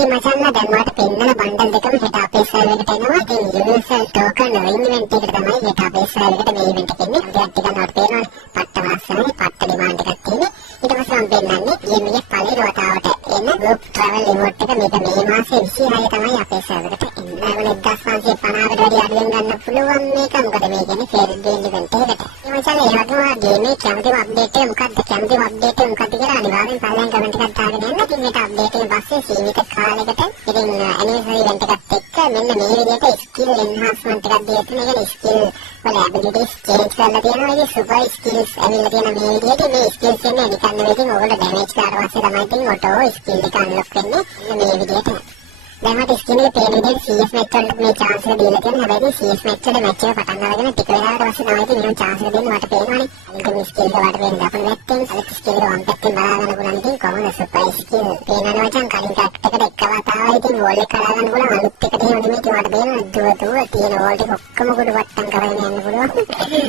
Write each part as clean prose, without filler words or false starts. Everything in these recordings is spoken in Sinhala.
ඉතින් මචංලා දැන් වාට පෙන්නන බණ්ඩල් දෙකම හෙට අපේ සර්වර් එකට එනවා. ඉතින් යුනිවර්සල් ටෝකන් ඉන්වෙන්ට් එකට තමයි හෙට අපේ සර්වර් එකට මේ ඉවෙන්ට් එක එන්නේ. අපිට ටිකක් නෝට් පේනවනේ. පට්ට වාසනාවේ පට්ට ඩිමාන්ඩ් එකක් තියෙන්නේ. ඊට පස්සේ මම පෙන්නන්නේ ගේම් එකේ පළවෙනි වතාවට එන ගෲප් ට්‍රැවල් රිමෝට් එක මේක මේ මාසේ 26 තමයි අපේ සර්වර් එකට එන්නේ. ඒගොල්ලෝ 1550කට වැඩි අඩුවෙන් ගන්න පුළුවන් මේක. මොකද මේ කියන්නේ ෆේවරිට් ගේම් ඉවෙන්ට් එකකට. ඒ මචංලා ඒ වගේම ගේම් එකේ කැමතිම අප්ඩේට් එක මොකක්ද? කැමතිම අප්ඩේට් එක මොකක්ද කියලා අනිවාර්යෙන් පළවෙනි කමෙන්ට් එකක් දාගෙන යන්න. ඉතින් මේක අප්ඩේට් එකෙන් පස්සේ සීමිත කාලයකට ඉතින් ඇනිවර්සරි ඉවෙන්ට් එකත් එක්ක මෙන්න මේ විදිහට ස්කිල් එන්හාන්ස්මන්ට් එකක් දෙන්න. මේක ස්කිල් වල ඇබිලිටිස් චේන්ජ් කරලා තියෙනවා. ඉතින් සුපර් ස්කිල්ස් ඇවිල්ලා තියෙන මේ විදිහට මේ ස්කිල්ස් එන්නේ නිකන් නෙවෙයි. ඉතින් ඕගොල්ලෝ ඩැමේජ් කරලා පස්සේ තමයි ඉතින් ඔටෝ ස්කිල් එක අන්ලොක් වෙන්නේ. මේ විදිහට දැන් මට ස්කිල් එකේ පේන විදිහට CS match වලට මේ chance එක දීලා තියෙනවා. හැබැයි CS match වල match එක පටන් අරගෙන ටික වෙලාවකට පස්සේ තමයි ඉතින් මෙන්න chance එක දෙන්න මට පේනවනේ. අනිත් මේ ස්කිල් එක වට පේන දකුණු පැත්තෙන් අනිත් ස්කිල් එක වම් පැත්තෙන් බලා ගන්න පුළුවන්. ඉතින් කොහොමද සුපර් ස්කිල් පේනවනේ මචං. කලින් ටැක්ට් එකට එක වතාවයි ඉතින් වෝල් එක කරා ගන්න පුළුවන්. අලුත් එකට එහෙම නෙමෙයි. ඉතින් මට පේනවා දුව තියෙන වෝල් ටික ඔක්කොම කුඩු වට්ටම් කරගෙන යන්න පුළුවන්.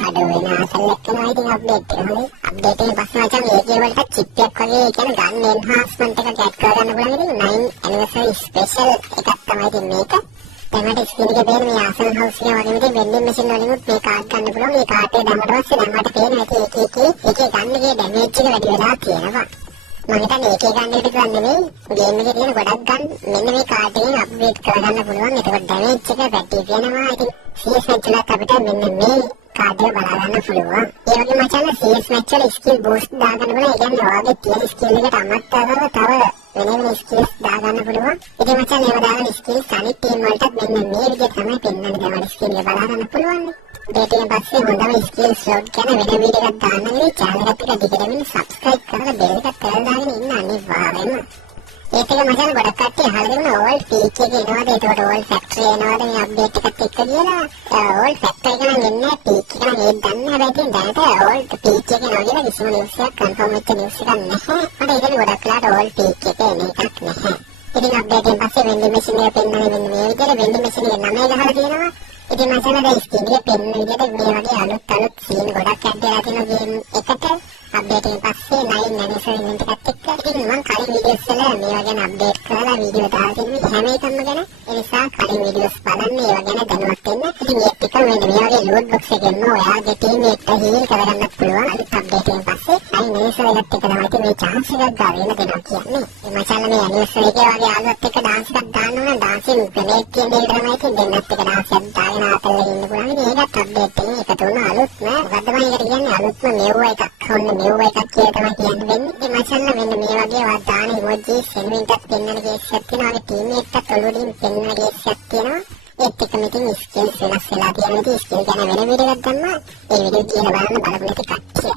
අඩ වෙන අසලක් කරනවා ඉතින් අප්ඩේට් එක. හරි අප්ඩේට් එකෙන් පස්සේ මචං ඒකේ වලට චිප් එකක් වගේ කියන ගන් එන්හාන්ස්මන්ට් එකක් ඇඩ් කරගන්න පුළුවන්. ඉතින් 9 anniversary special එකක් තමයි ඉතින් මේක. දැන් මට ස්කිල් එකේ පේන මේ ආසන හවුස් එක වගේ විදිහට වෙන්ඩින් මැෂින් වලිනුත් මේ කාඩ් ගන්න පුළුවන්. මේ කාඩ් එක දැම්මට පස්සේ දැන් මට පේන එකේ ගන්න එකේ ඩැමේජ් එක වැඩි වෙලා තියෙනවා. මම හිතන්නේ ඒකේ ගන්න එක විතර නෙමෙයි ගේම් එකේ තියෙන ගොඩක් ගන්න මෙන්න මේ කාඩ් එකෙන් අප්ග්‍රේඩ් කරගන්න පුළුවන්. එතකොට ඩැමේජ් එක වැඩි වෙනවා. ඉතින් CS match වලත් අපිට මෙන්න මේ කාඩ් එක බලා ගන්න පුළුවන්. ඒ වගේම මචං CS match වල ස්කිල් බූස්ට් දාගන්න පුළුවන්. ඒ කියන්නේ ඔයාගේ තියෙන ස්කිල් එකට අමතරව තව වෙන ස්කිල්ස් දාගන්න පුළුවන්. ඉතින් මචං ඒව දාගෙන ස්කිල්ස් අනිත් ටීම් වලටත් මෙන්න මේ විදිහට තමයි පෙන්වන්නේ. දැන් ස්කිල් එක බලා ගන්න පුළුවන්. ඒකෙන් පස්සේ හොඳම ස්කිල් ෂොට් ගැන වෙන වීඩියෝ එකක් දාන්න නෙවෙයි channel එකට දිගටම subscribe කරලා bell එකත් කරලා දාගෙන ඉන්න අනිවාර්යයෙන්ම. ඒකේ මචං ගොඩක් කට්ටිය අහලා දෙනවා ඕල් පීක් එකේ එනවාද ඒකට ඕල් ෆැක්ටරි එනවාද මේ අප්ඩේට් එකත් එක්ක කියලා. ඕල් ෆැක්ටරි එක නම් එන්නේ පීක් එක නම් ඒත් දන්නේ නැහැ. හැබැයි දැනට ඕල් පීක් එකේ නෝ කියලා කිසිම නිවුස් එකක් කන්ෆර්ම් වෙච්ච නිවුස් එකක් නැහැ. මට ඒක ගොඩක් ලාට ඕල් පීක් එකේ එන එකක් නැහැ. ඉතින් අප්ඩේට් එකෙන් පස්සේ වෙන්ඩින් මැෂින් එක පෙන්වන්නේ මෙන්න මේ විදිහට වෙන්ඩින් මැෂින් එක නම ගහලා තියෙනවා. ඉතින් මචං අද ස්කිල් එකේ පෙන්වන විදිහට මේ වගේ අලුත් සීන් ගොඩක් ඇඩ් වෙලා තියෙන ගේම් එකට අප්ඩේට් එකෙන් පස්සේ 9 anniversary event එකත් එක්ක ඉතින් මම කලින් වීඩියෝස් වල මේවා ගැන අප්ඩේට් කරලා වීඩියෝ දාලා තියෙනවා හැම එකක්ම ගැන. ඒ නිසා කලින් වීඩියෝස් බලන්න ඒවා ගැන දැනුවත් වෙන්න. ඉතින් මේක එක මේ වගේ ලෝඩ් බොක්ස් එකෙන් ඔයාගේ ටීම් එකට හීල් කරගන්නත් පුළුවන්. අනිත් අප්ඩේට් එකෙන් පස්සේ 9 anniversary එකත් එක්ක තමයි මේ chance එකක් ගන්න දෙනවා කියන්නේ. මේ මචං මේ anniversary එකේ වගේ ආලුත් එක්ක dance එකක් දාන්න ඕන. dancing grenade කියන දේ තමයි ඉතින් දෙන්නත් එක dance එකක් දාගෙන ආතල්ලා ඉන්න පුළුවන්. ඉතින් ඒකත් අප්ඩේට් එකෙන් එකතු වුණ අලුත්ම මොකද්ද මම ඒකට කියන්නේ අලුත්ම මෙව්ව එකක්. ඔන්න මෙව්ව එකක් කියලා තමයි කියන්නේ වෙන්නේ. ඉතින් මචං මෙන්න මේ වගේ වත් දාන emojis එන්වින්ටත් පෙන්වන කේස් එකක් තියෙනවා. ඒ ටීම් එකත් ඔළුවලින් පෙන්වන කේස් එකක් තියෙනවා. ඒත් එක්කම ඉතින් ස්කිල්ස් වෙනස් වෙලා තියෙනවා. ඉතින් ස්කිල් ගැන වෙන වීඩියෝ එකක් දැම්මා. ඒ වීඩියෝ කියලා බලන්න බලපු නැති කට්ටිය.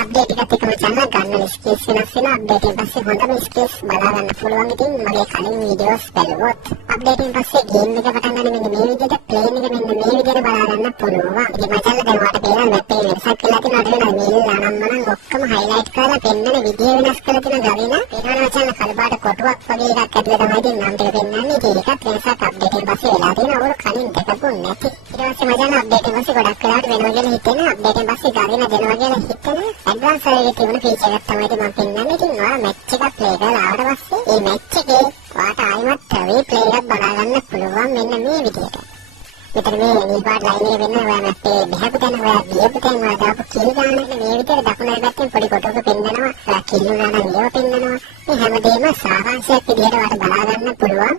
අප්ඩේට් එකත් එක්කම මචං ගන්න ස්කිල්ස් වෙනස් වෙනවා. අප්ඩේට් එකෙන් පස්සේ හොඳම ස්කිල්ස් බලා ගන්න පුළුවන්. ඉතින් මගේ කලින් වීඩියෝස් බලුවොත් අප්ඩේට් එකෙන් පස්සේ ගේම් එක පටන් ගන්න මෙන්න මේ විදිහට ප්ලේන් එක මෙන්න මේ විදිහට බලා ගන්න පුළුවන්. ඉතින් මචං දැන් වාට පේනවා මැප් එකේ වෙනසක් කියලා තියෙනවා. මේල් අනම්මනම් ඔක්කොම highlight කරලා පෙන්නන විදිය වෙනස් කරලා තියෙන ගවින පේනවා මචං කල්බාට කොටුවක් වගේ එකක් ඇතුලේ තමයි ඉතින් නම් ටික පෙන්නන්නේ. ඒකත් වෙනසක් අප්ඩේට් එකෙන් පස්සේ වෙලා තියෙනවා. ඕක කලින් දැකපු නැති. ඊට පස්සේ මචං අප්ඩේට් එකෙන් පස්සේ ගොඩක් වෙලාවට වෙනවා කියලා හිතෙන අප්ඩේට් එකෙන් පස්සේ ගවින දෙනවා කියලා හිතෙන ඇඩ්වාන්ස් එකේ තියෙන ෆීචර් එකක් තමයි මම පෙන්නන්නේ. ඉතින් ඔයා මැච් එකක් ප්ලේ කරලා ආවට පස්සේ මේ මැච් එකේ ඔයාට ආයිමත් රීප්ලේ එකක් බලා ගන්න පුළුවන් මෙන්න මේ විදිහට. මෙතන මේ නිපාත ලයින් එක වෙන්න ඔයා මැප් එකේ බහපු තැන ඔයා ගියපු තැන ඔයා දාපු කිල් ගන්න මේ විදිහට දකුණු පැත්තෙන් පොඩි කොටුවක පෙන්නනවා. ඔයා කිල් ගන්න ලියව පෙන්නනවා. මේ හැමදේම සාරාංශයක් විදිහට ඔයාට බලා ගන්න පුළුවන්.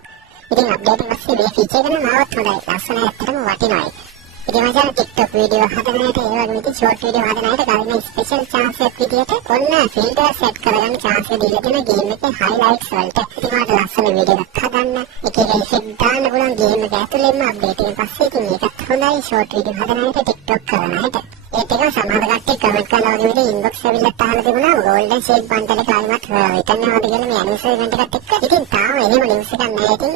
ඉතින් අප්ඩේට් එක පස්සේ මේ ෆීචර් එක නම් ආවත් හොඳයි. ලස්සනයි ඇත්තටම වටිනවයි. ඉතින් මචං TikTok වීඩියෝ හදනකොට ඒ වගේ විදිහට ෂෝට් වීඩියෝ හදනකොට ගන්න ස්පෙෂල් chance එකක් විදිහට ඔන්න ෆිල්ටර් සෙට් කරගන්න chance එක දීලා තියෙන ගේම් එකේ highlights වලට. ඉතින් ඔයාලට ලස්සන වීඩියෝ එකක් හදන්න එක ඉෆෙක්ට් දාන්න පුළුවන් ගේම් එක ඇතුළේම අප්ඩේට් එකෙන් පස්සේ. ඉතින් මේකත් හොඳයි ෂෝට් වීඩියෝ හදනකොට TikTok කරනකොට. ඒත් එක සමහර කට්ටිය කමෙන්ට් කරලා වගේ විදිහට ඉන්බොක්ස් ඇවිල්ලා අහලා තිබුණා ගෝල්ඩන් ෂේඩ් බන්ට් එක කලිමත් රිටර්න් ආවද කියලා මේ ඇනිවර්සරි ඉවෙන්ට් එකත් එක්ක. ඉතින් තාම එහෙම නිවුස් එකක් නැහැ. ඉතින්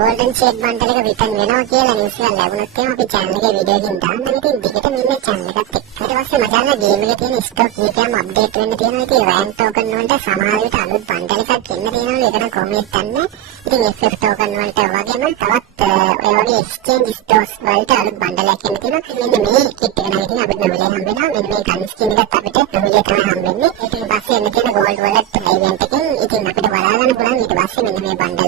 ගෝල්ඩන් ෂේඩ් බන්ට් එක රිටර්න් වෙනවා කියලා නිවුස් එකක් ලැබුණොත් එහෙම අපි channel එකේ වීඩියෝ එකකින් දාන්න. ඉතින් දිගටම ඉන්න channel එකත් එක්ක. ඊට පස්සේ මචං ගේම් එකේ තියෙන ස්ටොක් එකම අප්ඩේට් වෙන්න තියෙනවා. ඉතින් රෑන්ක් ටෝකන් වලට සමහර විට අලුත් බන්ටල් එකක් එන්න තියෙනවා. ඒකට කොමෙන්ට් ගන්න. ඉතින් FF ටෝකන් වලට වගේම තවත් ඔය වගේ එක්ස්චේන්ජ් ස්ටෝර්ස් වලට අලුත් බන්ඩල් එකක් එන්න තියෙනවා. මෙන්න මේ කිට් එක නම් ඉතින් අපිට නොමිලේ හම්බෙනවා. මෙන්න මේ කලින් ස්කින් එකත් අපිට නොමිලේ තමයි හම්බෙන්නේ. ඉතින් පස්සේ එන්න තියෙන ගෝල්ඩ් වලට ඉවෙන්ට් එකෙන් ඉතින් අපිට බලා ගන්න පුළුවන්. ඊට පස්සේ මෙන්න මේ බන්ඩල්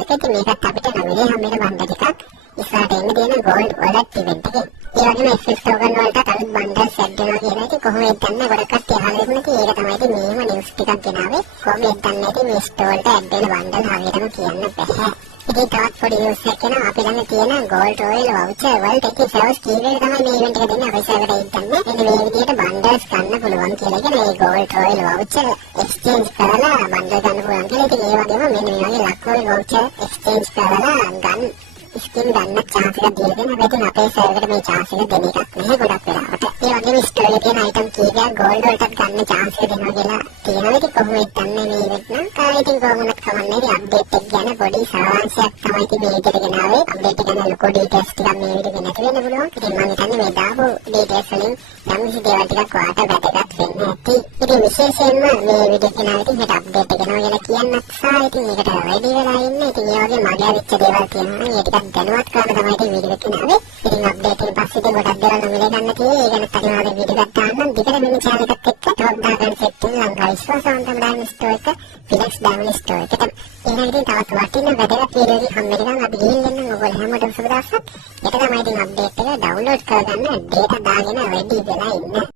ටෝකන් වලට අලුත් බන්ඩල්ස් ඇඩ් වෙනවා කියලා. ඉතින් කොහොමද දන්නේ ගොඩක් කට්ටිය අහලා ඉන්නේ. ඒක තමයි ඉතින් මේම නිවුස් ටිකක් ගෙනාවේ. කොහොමද දන්නේ ඉතින් මේ ස්ටෝර් එකට ඇඩ් වෙන බන්ඩල් හරියටම කියන්න බෑ. ඉතින් තවත් පොඩි නිවුස් එකක් එනවා. අපි ළඟ තියෙන Gold Royal voucher වලට එකේ සර්වස් කීවේක තමයි මේ ඉවෙන්ට් එක දෙන්නේ. අපේ සර්වර් එකට ඉන්නේ. මෙන්න මේ විදිහට බන්ඩල්ස් ගන්න පුළුවන් කියලා. කියන්නේ මේ Gold Royal voucher exchange කරලා බන්ඩල් ගන්න පුළුවන් කියලා. ඉතින් ඒ වගේම මෙන්න මේ වගේ ලක්වල voucher exchange කරලා ගන්න ස්කින් ගන්න chance එකක් දීලා දෙනවා. හැබැයි අපේ සර්වර් මේ chance එක දෙන එකක් නැහැ ගොඩක් වෙලාවට. ඒ වගේම ස්ටෝර් එකේ තියෙන item කීපයක් gold වලටත් ගන්න chance එක දෙනවා කියලා තියෙනවා. ඉතින් කොහොමද දන්නේ මේ ඉවෙන්ට් නම්? ඉතින් කොහොමද කමන්නේ? ඉතින් අප්ඩේට් එක ගැන පොඩි සාරාංශයක් තමයි ඉතින් මේ විදිහට ගෙනාවේ. අප්ඩේට් එක ගැන ලොකු ඩීටේල්ස් ටිකක් මේ විදිහට නැති වෙන්න පුළුවන්. ඉතින් මම හිතන්නේ මේ දාපු ඩීටේල්ස් වලින් යම් කිසි දේවල් ටිකක් ඔයාලට වැදගත් වෙන්න ඇති. ඉතින් විශේෂයෙන්ම මේ වීඩියෝ කෙනාව ඉතින් හෙට අප්ඩේට් එක ගෙනවා කියලා කියන්නත් සහ ඉතින් ඒකට රෙඩි වෙලා ඉන්න. ඉතින් ඒ වගේ මගේ වෙච්ච දේවල් තියෙනවා නම් ඒ ටිකක් දැනුවත් කරලා තමයි ඉතින් වීඩියෝ එක ගෙනාවේ. ඉතින් අප්ඩේට් එකෙන් පස්සේ ඉතින් ගොඩක් දේවල් නොමිලේ ගන්න තියෙන්නේ. ඒ ගැන අනිවාර්යෙන් වීඩියෝ එකක් දාන්නම්. දිගට මෙන්න channel එකත් එක්ක ටොප් දාගන්න සෙට් වෙන ලංකාවේ විශ්වාසවන්තම ඩයමන්ඩ් ස්ටෝර් එක ෆිලෙක්ස් ඩයමන්ඩ් ස්ටෝර් එකට. එහෙනම් ඉතින් තවත් වටින වැදගත් වීඩියෝ එකක් හම්බෙන්න අපි ගිහින් එන්න ඕගොල්ලෝ හැමෝටම සුබ දවසක්. ඒක තමයි ඉතින් අප්ඩේට් එක ඩවුන්ලෝඩ් කරගන්න ඩේටා දාගෙන රෙඩි වෙලා ඉන්න.